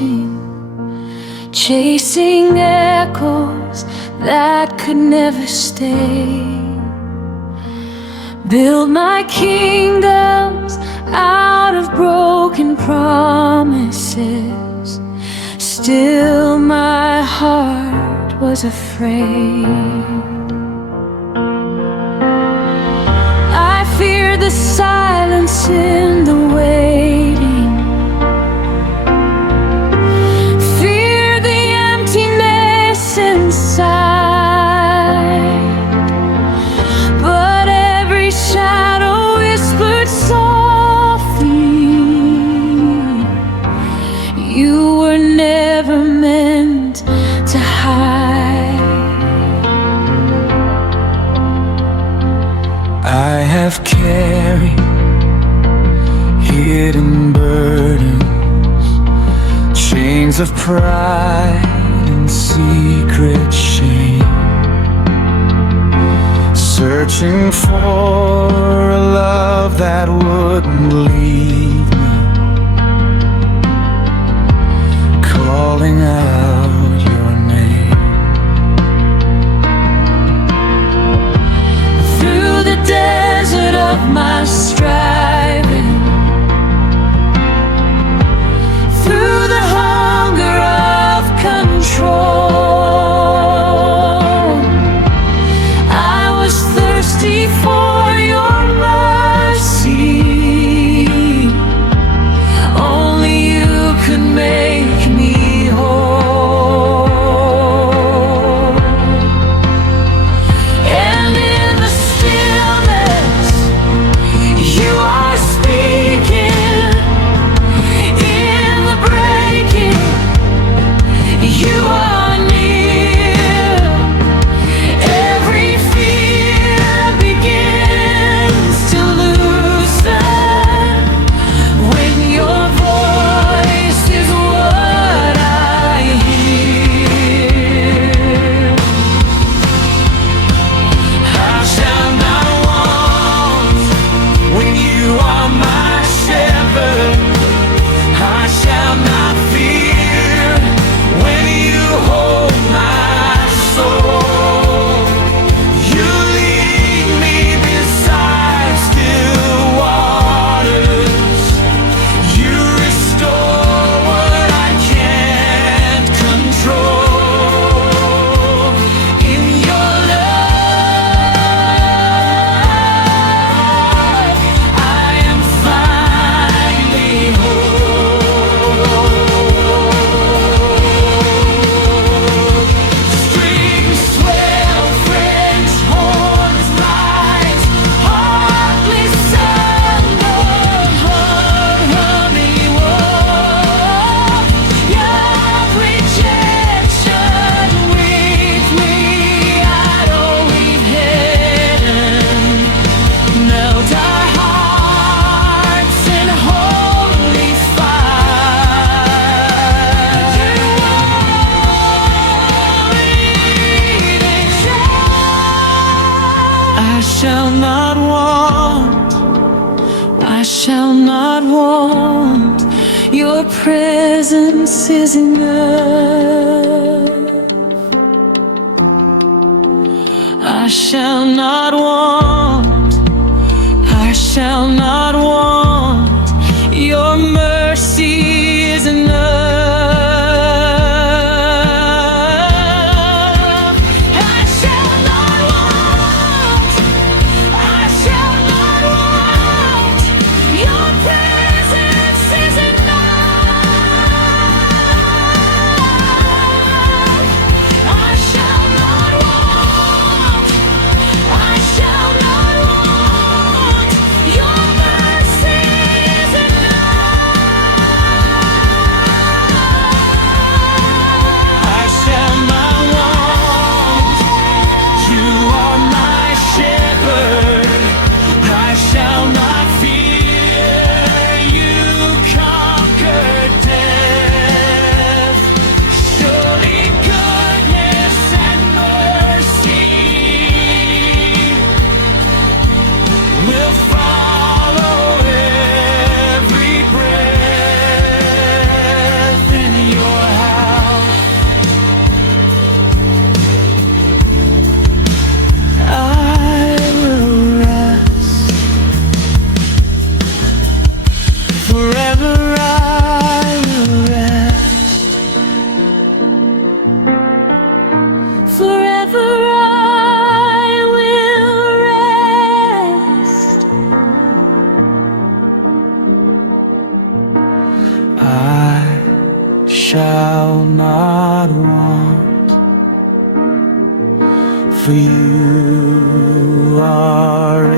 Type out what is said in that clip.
mountain, chasing echoes that could never stay. Build my kingdoms out of broken promises. Still my heart was afraid. I feared the silence in the waiting, feared the emptiness inside. But every shadow whispered softly, you were never meant to hide. I have carried hidden burdens, chains of pride and secret shame, searching for a love that wouldn't leave me, calling out your name. Through the desert of my striving, through the hunger of control, I was thirsty for your mercy. Only you could make me whole. And in the stillness, you are speaking. In the breaking, you are near. Every fear begins to loosen when your voice is what I hear. I shall not want when you are my shepherd. I shall not fear when you hold my soul. You lead me beside still waters. You restore what I can't control. In your love, I am finally whole. Strings swell, French horns rise, heartless thunder, humming wolf. Your rejection with me, I don't leave heaven. Melt our hearts in holy fire. You I shall not want, I shall not want. Your presence is enough. I shall not want, I shall not want. Your mercy is enough. I shall not want, I shall not want. Your presence is enough. I shall not want, I shall not I shall not want, for you are